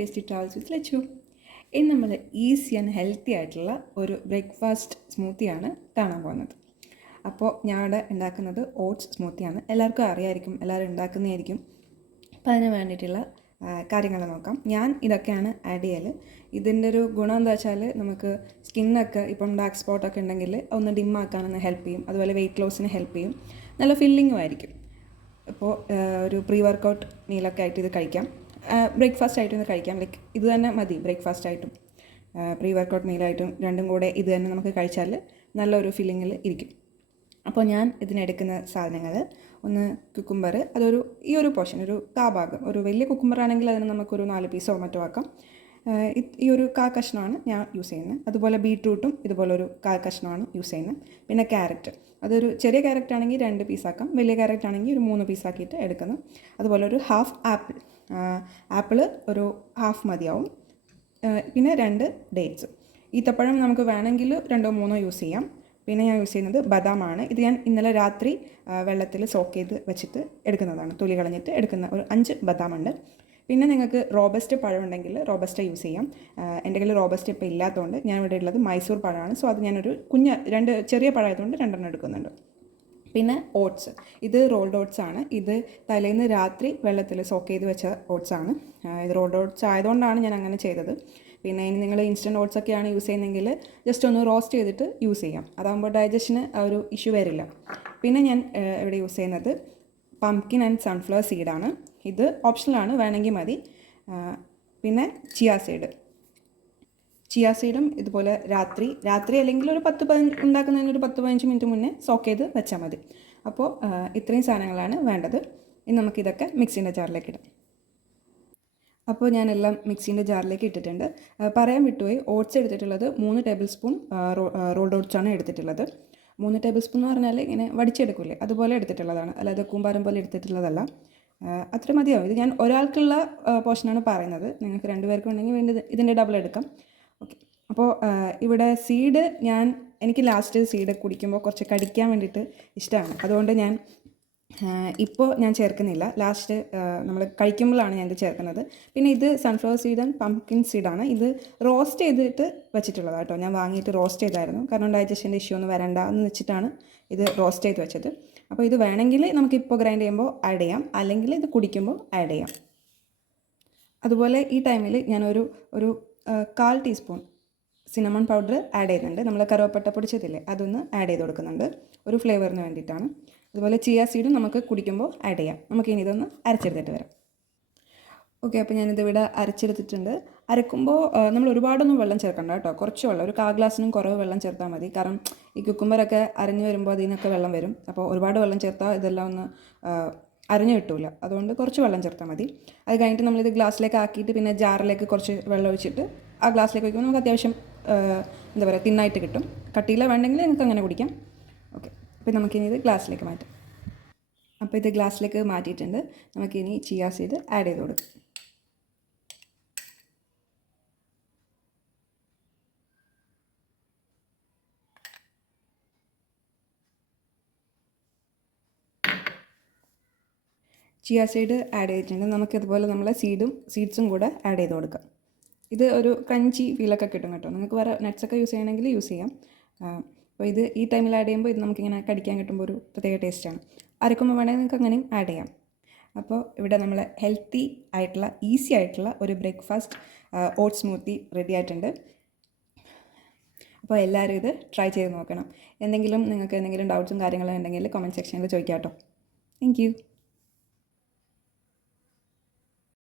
Tasty travels വിത്ത് ലച്ചു. ഇന്ന് നമ്മൾ easy and healthy ആയിട്ടുള്ള ഒരു ബ്രേക്ക്ഫാസ്റ്റ് സ്മൂത്തിയാണ് കാണാൻ പോകുന്നത്. അപ്പോൾ ഞാൻ ഇവിടെ ഉണ്ടാക്കുന്നത് ഓട്സ് സ്മൂത്തിയാണ്. എല്ലാവർക്കും അറിയായിരിക്കും, എല്ലാവരും ഉണ്ടാക്കുന്നതായിരിക്കും. അപ്പോൾ അതിന് വേണ്ടിയിട്ടുള്ള കാര്യങ്ങൾ നോക്കാം. ഞാൻ ഇതൊക്കെയാണ് ആഡ് ചെയ്യൽ. ഇതിൻ്റെ ഒരു ഗുണം എന്താ വെച്ചാൽ നമുക്ക് സ്കിന്നൊക്കെ ഇപ്പം ഡാർക്ക് സ്പോട്ടൊക്കെ ഉണ്ടെങ്കിൽ ഒന്ന് ഡിമ്മാക്കാനൊന്ന് ഹെൽപ്പ് ചെയ്യും. അതുപോലെ വെയിറ്റ് ലോസിന് ഹെൽപ്പ് ചെയ്യും. നല്ല ഫില്ലിങ്ങും ആയിരിക്കും. അപ്പോൾ ഒരു പ്രീ വർക്കൗട്ട് മീലൊക്കെ ആയിട്ട് ഇത് കഴിക്കാം. ബ്രേക്ക്ഫാസ്റ്റ് ആയിട്ടും ഇത് കഴിക്കാം. ലൈക്ക് ഇത് തന്നെ മതി ബ്രേക്ക്ഫാസ്റ്റ് ആയിട്ടും പ്രീ വർക്കൗട്ട് മീലായിട്ടും രണ്ടും കൂടെ ഇത് തന്നെ നമുക്ക് കഴിച്ചാൽ നല്ലൊരു ഫീലിങ്ങിൽ ഇരിക്കും. അപ്പോൾ ഞാൻ ഇതിനെടുക്കുന്ന സാധനങ്ങൾ, ഒന്ന് കുക്കുംബർ, ഈ ഒരു പോർഷൻ, ഒരു ഭാഗം. ഒരു വലിയ കുക്കുംബർ ആണെങ്കിൽ അതിന് നമുക്കൊരു 4 പീസോ മറ്റോ ആക്കാം. ഈ ഒരു കഷ്ണമാണ് ഞാൻ യൂസ് ചെയ്യുന്നത്. അതുപോലെ ബീട്രൂട്ടും ഇതുപോലെ ഒരു കഷ്ണമാണ് യൂസ് ചെയ്യുന്നത്. പിന്നെ ക്യാരറ്റ്, അതൊരു ചെറിയ ക്യാരറ്റ് ആണെങ്കിൽ 2 പീസാക്കാം, വലിയ ക്യാരറ്റ് ആണെങ്കിൽ ഒരു 3 പീസാക്കിയിട്ട് എടുക്കുന്നു. അതുപോലെ ഒരു ഹാഫ് ആപ്പിൾ ഒരു ഹാഫ് മതിയാവും. പിന്നെ 2 ഡേറ്റ്സ്. ഈത്തപ്പഴം നമുക്ക് വേണമെങ്കിൽ 2 3 യൂസ് ചെയ്യാം. പിന്നെ ഞാൻ യൂസ് ചെയ്യുന്നത് ബദാമാണ്. ഇത് ഞാൻ ഇന്നലെ രാത്രി വെള്ളത്തിൽ സോക്ക് ചെയ്ത് വെച്ചിട്ട് എടുക്കുന്നതാണ്, തൊലി കളഞ്ഞിട്ട് എടുക്കുന്ന ഒരു 5 ബദാമുണ്ട്. പിന്നെ നിങ്ങൾക്ക് റോബസ്റ്റ് പഴം ഉണ്ടെങ്കിൽ റോബസ്റ്റ യൂസ് ചെയ്യാം. എൻ്റെ കയ്യിൽ റോബസ്റ്റ് ഇപ്പോൾ ഇല്ലാത്തതുകൊണ്ട് ഞാൻ ഇവിടെ ഉള്ളത് മൈസൂർ പഴമാണ്. സോ അത് ഞാനൊരു 2 ചെറിയ പഴമായതുകൊണ്ട് 2 എടുക്കുന്നുണ്ട്. പിന്നെ ഓട്സ്, ഇത് റോൾഡ് ഓട്സ് ആണ്. ഇത് തലേന്ന് രാത്രി വെള്ളത്തിൽ സോക്ക് ചെയ്ത് വെച്ച ഓട്സ് ആണ്. ഇത് റോൾഡ് ഓട്സ് ആയതുകൊണ്ടാണ് ഞാൻ അങ്ങനെ ചെയ്തത്. പിന്നെ ഇനി നിങ്ങൾ ഇൻസ്റ്റൻറ്റ് ഓട്സ് ഒക്കെയാണ് യൂസ് ചെയ്യുന്നതെങ്കിൽ ജസ്റ്റ് ഒന്ന് റോസ്റ്റ് ചെയ്തിട്ട് യൂസ് ചെയ്യാം. അതാകുമ്പോൾ ഡൈജഷന് ആ ഒരു ഇഷ്യൂ വരില്ല. പിന്നെ ഞാൻ ഇവിടെ യൂസ് ചെയ്യുന്നത് പംകിൻ ആൻഡ് സൺഫ്ലവർ സീഡാണ്. ഇത് ഓപ്ഷണലാണ്, വേണമെങ്കിൽ മതി. പിന്നെ ചിയ സീഡും ഇതുപോലെ രാത്രി അല്ലെങ്കിൽ ഒരു 10-15 ഉണ്ടാക്കുന്നതിന് ഒരു 10-15 മിനിറ്റ് മുന്നേ സോക്ക് ചെയ്ത് വെച്ചാൽ മതി. അപ്പോൾ ഇത്രയും സാധനങ്ങളാണ് വേണ്ടത്. ഇനി നമുക്കിതൊക്കെ മിക്സിൻ്റെ ജാറിലേക്ക് ഇടാം. അപ്പോൾ ഞാനെല്ലാം മിക്സിൻ്റെ ജാറിലേക്ക് ഇട്ടിട്ടുണ്ട്. പറയാൻ വിട്ടുപോയി, ഓട്സ് എടുത്തിട്ടുള്ളത് 3 ടേബിൾ സ്പൂൺ റോൾഡ് ഓട്സാണ് എടുത്തിട്ടുള്ളത്. 3 ടേബിൾ സ്പൂൺ എന്ന് പറഞ്ഞാൽ ഇങ്ങനെ വടിച്ചെടുക്കില്ലേ, അതുപോലെ എടുത്തിട്ടുള്ളതാണ്, അല്ലാതെ കൂമ്പാരം പോലെ എടുത്തിട്ടുള്ളതല്ല. അത്ര മതിയാവും. ഇത് ഞാൻ ഒരാൾക്കുള്ള പോർഷനാണ് പറയുന്നത്. നിങ്ങൾക്ക് 2 പേർക്ക് ഉണ്ടെങ്കിൽ ഇതിൻ്റെ ഡബിൾ എടുക്കാം. ഓക്കെ. അപ്പോൾ ഇവിടെ സീഡ് എനിക്ക് ലാസ്റ്റ് സീഡ് കുടിക്കുമ്പോൾ കുറച്ച് കടിക്കാൻ വേണ്ടിയിട്ട് ഇഷ്ടമാണ്. അതുകൊണ്ട് ഇപ്പോൾ ഞാൻ ചേർക്കുന്നില്ല. ലാസ്റ്റ് നമ്മൾ കഴിക്കുമ്പോഴാണ് ഞാനിത് ചേർക്കുന്നത്. പിന്നെ ഇത് സൺഫ്ലവർ സീഡ് ആൻഡ് പംകിൻ സീഡാണ്. ഇത് റോസ്റ്റ് ചെയ്തിട്ട് വെച്ചിട്ടുള്ളതാണ് കേട്ടോ. ഞാൻ വാങ്ങിയിട്ട് റോസ്റ്റ് ചെയ്തായിരുന്നു, കാരണം ഡൈജഷൻ്റെ ഇഷ്യൂ ഒന്നും വരണ്ട എന്ന് വെച്ചിട്ടാണ് ഇത് റോസ്റ്റ് ചെയ്ത് വെച്ചത്. അപ്പോൾ ഇത് വേണമെങ്കിൽ നമുക്കിപ്പോൾ ഗ്രൈൻഡ് ചെയ്യുമ്പോൾ ആഡ് ചെയ്യാം, അല്ലെങ്കിൽ ഇത് കുടിക്കുമ്പോൾ ആഡ് ചെയ്യാം. അതുപോലെ ഈ ടൈമിൽ ഞാനൊരു 1/4 ടീസ്പൂൺ സിനമൺ പൗഡർ ആഡ് ചെയ്യുന്നുണ്ട്. നമ്മൾ കറുവപ്പട്ട പൊടിച്ചതില്ലേ, അതൊന്ന് ആഡ് ചെയ്ത് കൊടുക്കുന്നുണ്ട്, ഒരു ഫ്ലേവറിന് വേണ്ടിയിട്ടാണ്. അതുപോലെ ചിയ സീഡും നമുക്ക് കുടിക്കുമ്പോൾ ആഡ് ചെയ്യാം. നമുക്കിനി ഇതൊന്ന് അരച്ചെടുത്തിട്ട് വരാം. ഓക്കെ, അപ്പോൾ ഞാനിതിവിടെ അരച്ചെടുത്തിട്ടുണ്ട്. അരക്കുമ്പോൾ നമ്മൾ ഒരുപാടൊന്നും വെള്ളം ചേർക്കണ്ട കേട്ടോ. കുറച്ച് വെള്ളം, ഒരു 1/4 ഗ്ലാസ്സിനും കുറവ് വെള്ളം ചേർത്താൽ മതി. കാരണം ഈ കുക്കുംബറൊക്കെ അരഞ്ഞു വരുമ്പോൾ അതിനൊക്കെ വെള്ളം വരും. അപ്പോൾ ഒരുപാട് വെള്ളം ചേർത്താൽ ഇതെല്ലാം ഒന്ന് അരഞ്ഞു കിട്ടില്ല. അതുകൊണ്ട് കുറച്ച് വെള്ളം ചേർത്താൽ മതി. അത് കഴിഞ്ഞിട്ട് നമ്മളിത് ഗ്ലാസ്സിലേക്ക് ആക്കിയിട്ട് പിന്നെ ജാറിലേക്ക് കുറച്ച് വെള്ളം ഒഴിച്ചിട്ട് ആ ഗ്ലാസ്സിലേക്ക് വയ്ക്കുമ്പോൾ നമുക്ക് അത്യാവശ്യം എന്താ പറയുക, തിന്നായിട്ട് കിട്ടും. കട്ടിയില വേണ്ടെങ്കിൽ നിങ്ങൾക്ക് അങ്ങനെ കുടിക്കാം. ഓക്കെ, അപ്പോൾ നമുക്കിനി ഇത് ഗ്ലാസ്സിലേക്ക് മാറ്റാം. അപ്പോൾ ഇത് ഗ്ലാസ്സിലേക്ക് മാറ്റിയിട്ടുണ്ട്. നമുക്കിനി ചിയ സീഡ് ആഡ് ചെയ്ത് കൊടുക്കാം. ചിയ സീഡ് ആഡ് ചെയ്തിട്ടുണ്ട്. നമുക്കിതുപോലെ നമ്മളെ സീഡ്സും കൂടെ ആഡ് ചെയ്ത് കൊടുക്കാം. ഇത് ഒരു ക്രഞ്ചി ഫീലൊക്കെ കിട്ടും കേട്ടോ. നിങ്ങൾക്ക് വേറെ നട്ട്സൊക്കെ യൂസ് ചെയ്യണമെങ്കിൽ യൂസ് ചെയ്യാം. അപ്പോൾ ഇത് ഈ ടൈമിൽ ആഡ് ചെയ്യുമ്പോൾ ഇത് നമുക്കിങ്ങനെ കടിക്കാൻ കിട്ടുമ്പോൾ ഒരു പ്രത്യേക ടേസ്റ്റാണ്. അരക്കുമ്പോൾ വേണമെങ്കിൽ നിങ്ങൾക്ക് അങ്ങനെയും ആഡ് ചെയ്യാം. അപ്പോൾ ഇവിടെ നമ്മൾ ഹെൽത്തി ആയിട്ടുള്ള ഈസി ആയിട്ടുള്ള ഒരു ബ്രേക്ക്ഫാസ്റ്റ് ഓട്സ് സ്മൂത്തി റെഡി ആയിട്ടുണ്ട്. അപ്പോൾ എല്ലാവരും ഇത് ട്രൈ ചെയ്ത് നോക്കണം. നിങ്ങൾക്ക് എന്തെങ്കിലും ഡൗട്ട്സും കാര്യങ്ങളും ഉണ്ടെങ്കിൽ കമൻറ്റ് സെക്ഷനിൽ ചോദിക്കാം കേട്ടോ. Thank you.